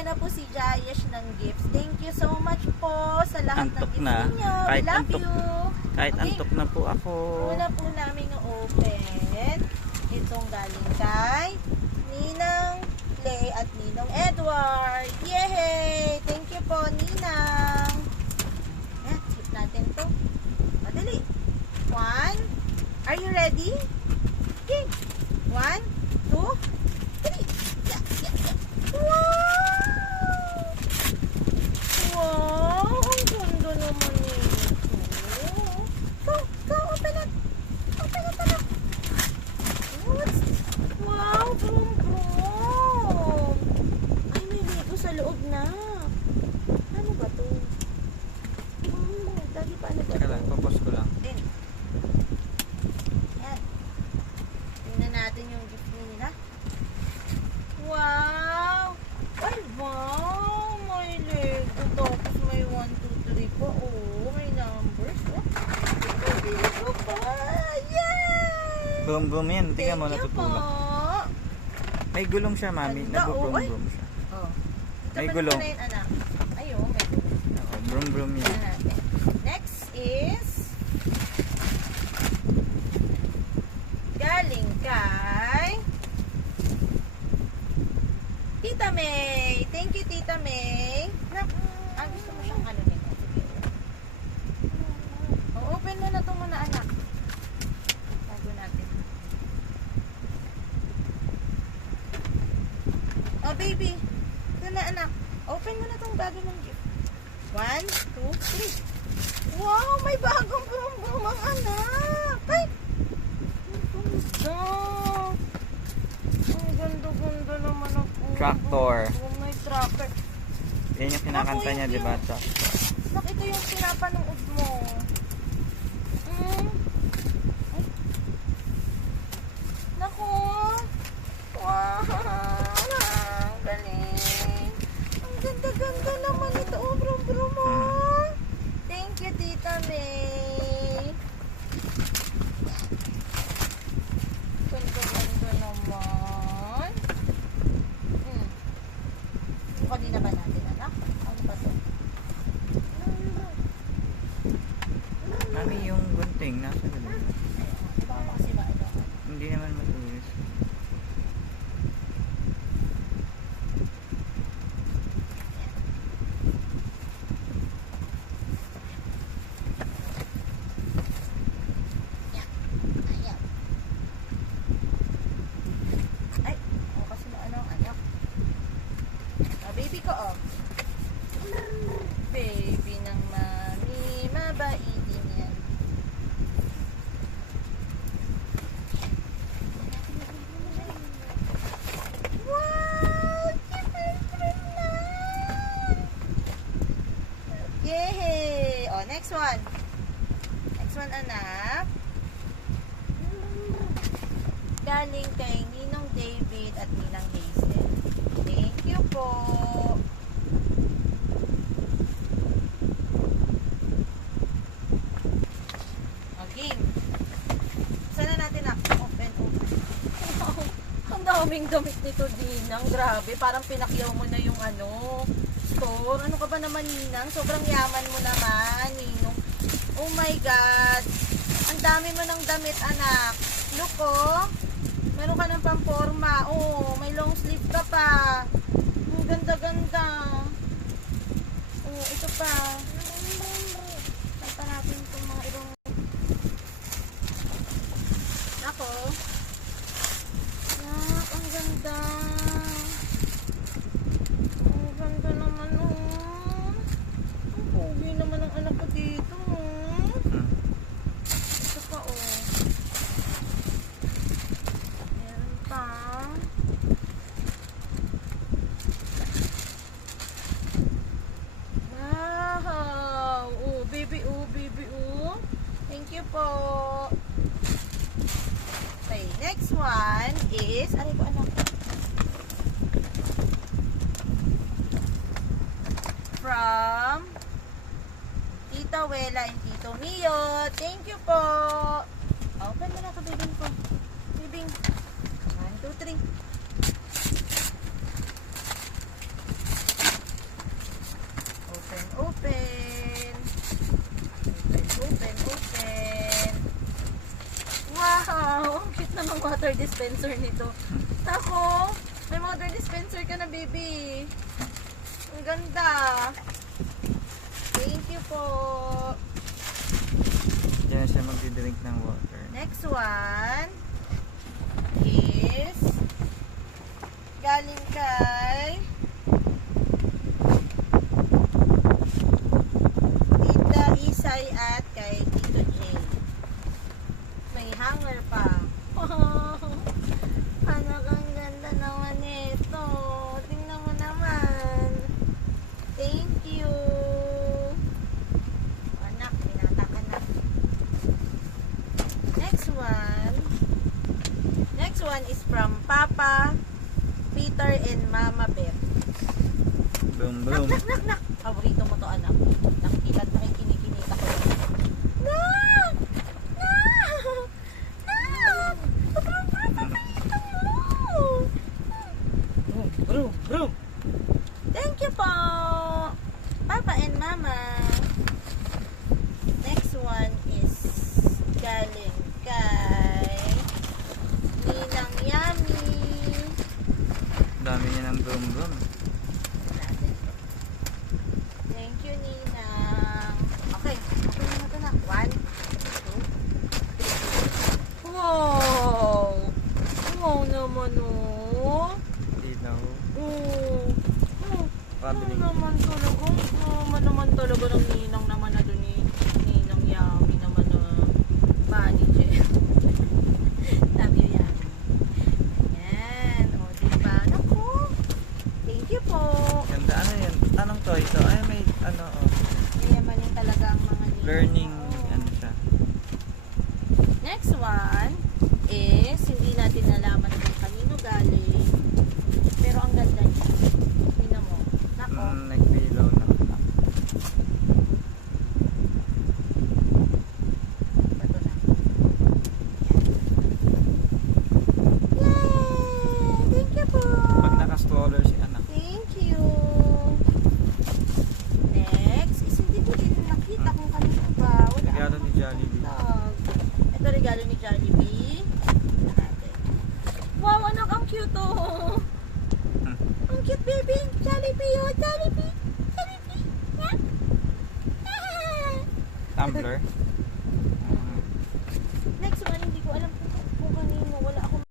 Nag-open na po si Jayesh ng gifts. Thank you so much po sa lahat Antok ng gifts na. ninyo. Kahit We love antok. you. Kahit Okay. antok na po ako. Una po namin na-open itong galing kay Ninang Clay at Ninong Edward. Yay! Thank you po, Ninang. Yan, hit natin to. Madali. 1. Are you ready? Okay. 1, 2, 3. Yeah, yeah, yeah. Wow! Wow! Ang ganda naman nito. Go, open it. Open it, anak. Wow, boom, boom. Ay, may Lego sa loob na. Ano ba to? Daddy, paano ba Teka to? lang, papos ko lang. Yan. Tingnan natin yung gift nila. Wow! Ay, wow! May Lego. Tapos may 1, 2, 3 pa. Oh, may numbers. Oh. May Lego pa. Yay! Boom boom yan. Tingnan mo, Thank you po. natutulak. May gulong siya, mami. Ganda, Nag-boom oh, ay. boom siya. Oh. May Ito pa gulong. naman na yun, anak. Ayun, may gulong. Oo, broom broom yan. Tingnan natin. Next is galing kay Tita May. Thank you, Tita May. Gusto mo siyang ano nito? Sige. Open mo na ito muna, anak. Bago natin. Oh, baby. Ito na, anak. Open mo na itong bago mong gift. 1, 2, 3. Wow, may bagong bumbong mga anak. Ay! Ang ganda naman ako. Tractor. Oh, may tractor. Yan yung kinakanta niya, di ba? Tractor. Ito yung pinapanood mo. Ay. Naku. Wow. Ang galing. Ang ganda-ganda naman ito. Oh, brum-brum mo. Thank you, Tita May. Ganda-ganda naman. Kanina ba natin, anak? Ano ba ito? Mami, yung gunting, nasa ganda. Baka kasi maano. Hindi naman matulis. Ayaw. Ay, kasi maano ang anak. Baby ko, oh. Baby ng mami, mabaitin yan. Wow! Different na! Yay! Oh, next one. Next one, anak. Galing kay Ninong David at Ninang Hazel. Thank you po. Okay. Sana natin open. Wow. Ang daming damit nito, Ninang. Grabe. Parang pinakyaw mo na yung store. Ano ka ba naman, Ninang? Sobrang yaman mo naman, Ninong. Oh my God. Ang dami mo ng damit, anak. Look, oh. Meron ka ng pamporma. Oh, may long sleeve ka pa. Ang ganda-ganda. Oh, ito pa. Panta natin itong mga ibang. Ako. Nak, ang ganda. Ang ganda naman, oh. Ang pogi naman ang anak ko dito, oh. Ito pa, oh. Meron pa. Wow! Oh, baby, oh, baby, oh. Thank you po. Okay, next one is, ano ko, anak? From Tita Wela and Tito Mio. Thank you po. Open mo na ito, bibing ko. Bibing. 1, 2, 3. namang water dispenser nito. Tako, may water dispenser ka na, baby. Ang ganda. Thank you po. Diyan siya magdidrink ng water. Next one is galing kay Tita Isay at kay Tito Jay. May hanger pa. Anak, ang ganda naman ito. Tingnan mo naman. Thank you. Anak, pinata ka na. Next one is from Papa Peter and Mama Beth. Boom, Nak, boom. nak, nak, nak. Paborito mo to, anak. Nakikinikinita ko. Nak! Nak! Nak! Sobrang paborito mo! Bro, bro. Thank you po, Papa and Mama. Next one is galing kay Ninang Yummy. Dami niya ng boom, boom. Thank you, Ninang. Okay, okay na ito na. 1, 2, 3. Wow! Wow naman, oh. Hindi daw. Oh. Oh. Pabili. Naman talaga ng ninang naman na doon ni Ninang Yami naman na manager. Love you, Yami. Ayan. O, diba? Naku. Thank you po. Ganda, ano yan? Anong toy to? Ay, may, ano, oh. Yayamanin talaga ang mga ninang. Learning, Oo. ano siya. Next one is, hindi natin nalaman kung kanino galing. Pero ang ganda niya. Tingnan mo. Nako. Nag-pillow na. Ito na. Yay! Thank you po. Pag naka-stroller si anak. Thank you. Next is hindi ko din nakita kung kanino ba. Wala. Regalo ni Jollibee. Tag. Ito regalo ni Jollibee. Natin. Wow, anak, ang cute oh. Ang cute, baby. Jollibee, oh. Jollibee. Jollibee. Yeah. Tumbler.